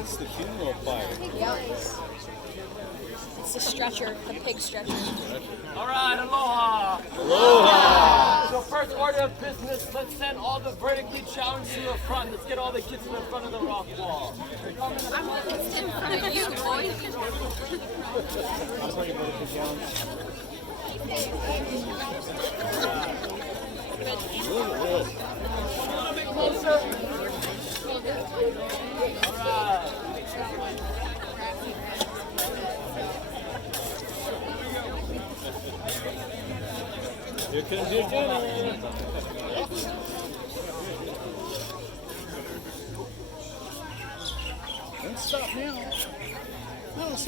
It's the funeral fire. Yeah. It's the stretcher, the pig stretcher. All right, aloha. Aloha! So first order of business, let's send all the vertically challenged to the front. Let's get all the kids to the front of the rock wall. I'm in front of you, boy. A little bit closer. All right. Here comes your dinner. Don't stop now.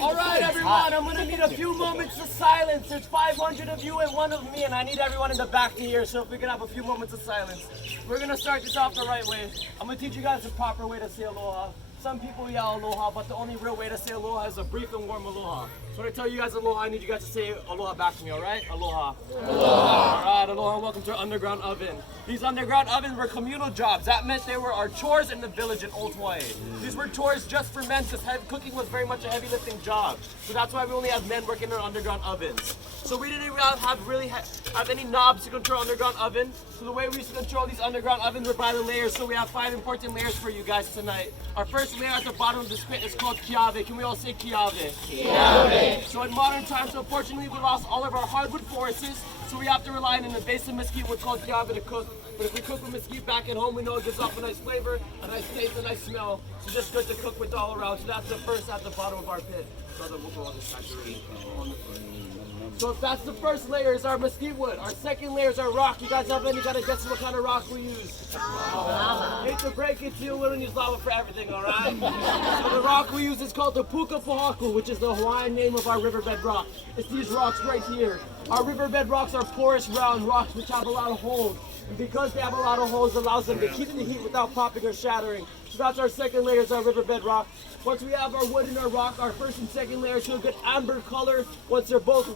All right, everyone, I'm going to need a few moments of silence. There's 500 of you and one of me, and I need everyone in the back to hear, so if we can have a few moments of silence. We're going to start this off the right way. I'm going to teach you guys the proper way to say aloha. Some people yell aloha, but the only real way to say aloha is a brief and warm aloha. So when I tell you guys aloha, I need you guys to say aloha back to me, all right? Aloha. Aloha. All right, aloha, welcome to our underground oven. These underground ovens were communal jobs. That meant they were our chores in the village in Old Hawaii. These were chores just for men because cooking was very much a heavy lifting job. So that's why we only have men working in our underground ovens. So we didn't have any knobs to control underground oven. So the way we used to control these underground ovens were by the layers. So we have 5 important layers for you guys tonight. Our first layer at the bottom of the spit is called kiave. Can we all say kiave? Kiave. So in modern times, unfortunately, we lost all of our hardwood forests. So we have to rely on an invasive mesquite wood called kiave to cook. But if we cook with mesquite back at home, we know it gives off a nice flavor, a nice taste, a nice smell. So just good to cook with all around. So that's the first at the bottom of our pit. So we'll go on this side. So if that's the first layer is our mesquite wood. Our second layer is our rock. You guys have any kind of guess what kind of rock we use? Lava. Hate to break it to you, we don't use lava for everything, all right? So the rock we use is called the puka pohaku, which is the Hawaiian name of our riverbed rock. It's these rocks right here. Our riverbed rocks are porous, round rocks which have a lot of holes. And because they have a lot of holes, it allows them to keep the heat without popping or shattering. So that's our second layer, is our riverbed rock. Once we have our wood and our rock, our first and second layer show a good amber color. Once they're both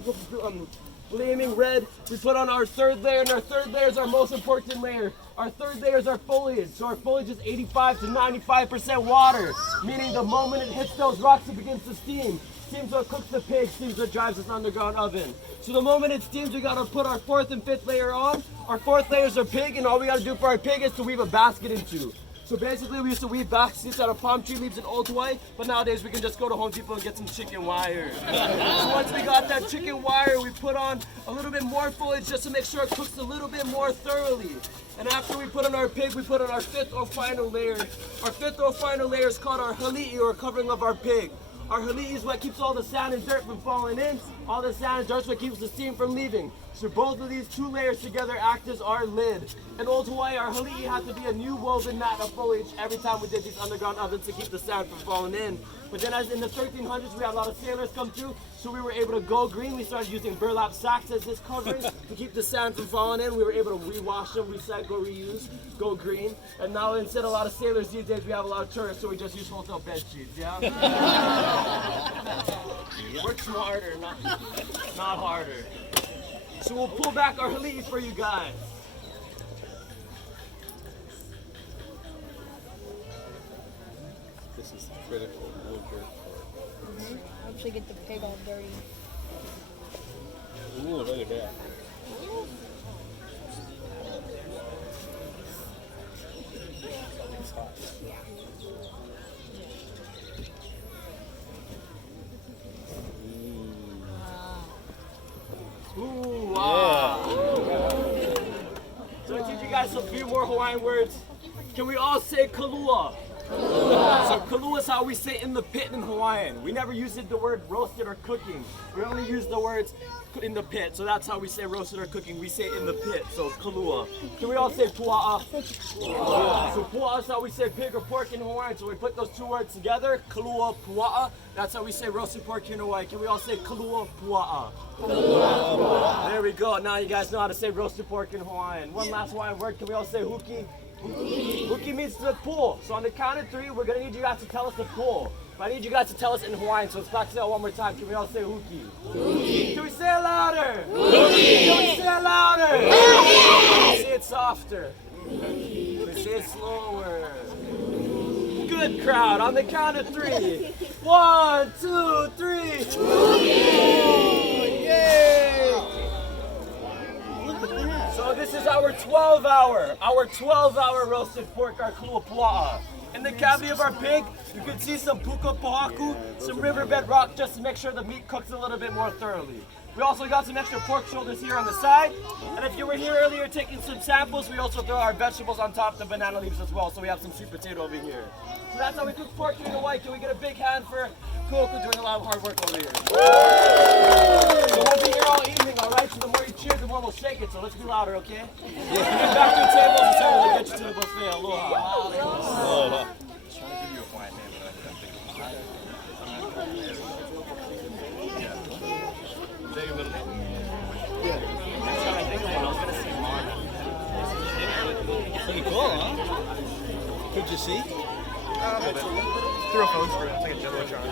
gleaming red, we put on our third layer, and our third layer is our most important layer. Our third layer is our foliage. So our foliage is 85 to 95% water, meaning the moment it hits those rocks, it begins to steam. Steam's what cooks the pig, steam's what drives this underground oven. So the moment it steams, we gotta put our fourth and fifth layer on. Our fourth layer is our pig, and all we gotta do for our pig is to weave a basket into. So basically, we used to weave baskets out of palm tree leaves in Old Hawaii, but nowadays we can just go to Home Depot and get some chicken wire. So once we got that chicken wire, we put on a little bit more foliage just to make sure it cooks a little bit more thoroughly. And after we put on our pig, we put on our fifth or final layer. Our fifth or final layer is called our hali'i, or covering of our pig. Our hali'i is what keeps all the sand and dirt from falling in. All the sand and dirt is what keeps the steam from leaving. So both of these two layers together act as our lid. In Old Hawaii, our hali'i had to be a new woven mat of foliage every time we did these underground ovens to keep the sand from falling in. But then as in the 1300s, we had a lot of sailors come through, so we were able to go green. We started using burlap sacks as this covering to keep the sand from falling in. We were able to rewash them, recycle, reuse, go green. And now instead of a lot of sailors these days, we have a lot of tourists, so we just use hotel bed sheets, yeah? Work smarter, not harder. So we'll pull back our hali'i for you guys. This is critical. Wood dirt. Actually get the pig all dirty. Ooh, look at that. It's hot. Ooh, wow. So I teach you guys a few more Hawaiian words. Can we all say kalua? So kalua is how we say in the pit in Hawaiian. We never use the word roasted or cooking. We only use the words in the pit. So that's how we say roasted or cooking. We say in the pit. So kalua. Can we all say pua'a? So pua'a is how we say pig or pork in Hawaiian. So we put those two words together. Kalua, pua'a. That's how we say roasted pork in Hawaii. Can we all say kalua, pua'a? There we go. Now you guys know how to say roasted pork in Hawaiian. One last Hawaiian word. Can we all say huki? Huki means the pool. So on the count of 3, we're going to need you guys to tell us the pool. But I need you guys to tell us in Hawaiian, so let's practice that one more time. Can we all say huki? Huki. Can we say it louder? Huki. Can we say it louder? Huki. Say it softer. Say it slower. Good crowd. On the count of 3. 1, 2, 3. Yay! Look at that. So this is our 12-hour roasted pork, our kuapua'a. In the cavity of our pig, you can see some puka pohaku, some riverbed rock, just to make sure the meat cooks a little bit more thoroughly. We also got some extra pork shoulders here on the side. And if you were here earlier taking some samples, we also throw our vegetables on top, the banana leaves as well. So we have some sweet potato over here. So that's how we cook pork here in Hawaii. Can we get a big hand for Koku doing a lot of hard work over here? So we'll be here all evening, all right? So the more you cheer, the more we'll shake it. So let's be louder, okay? Get back to the tables and start with the get you to the buffet. Aloha. Aloha. Trying to give you a quiet name, but I couldn't think of it. Say your middle name. Yeah. Next time I think of one, I was going to say Mark. Pretty cool, huh? Could you see? Through a phone screen, it's like a Jumbotron.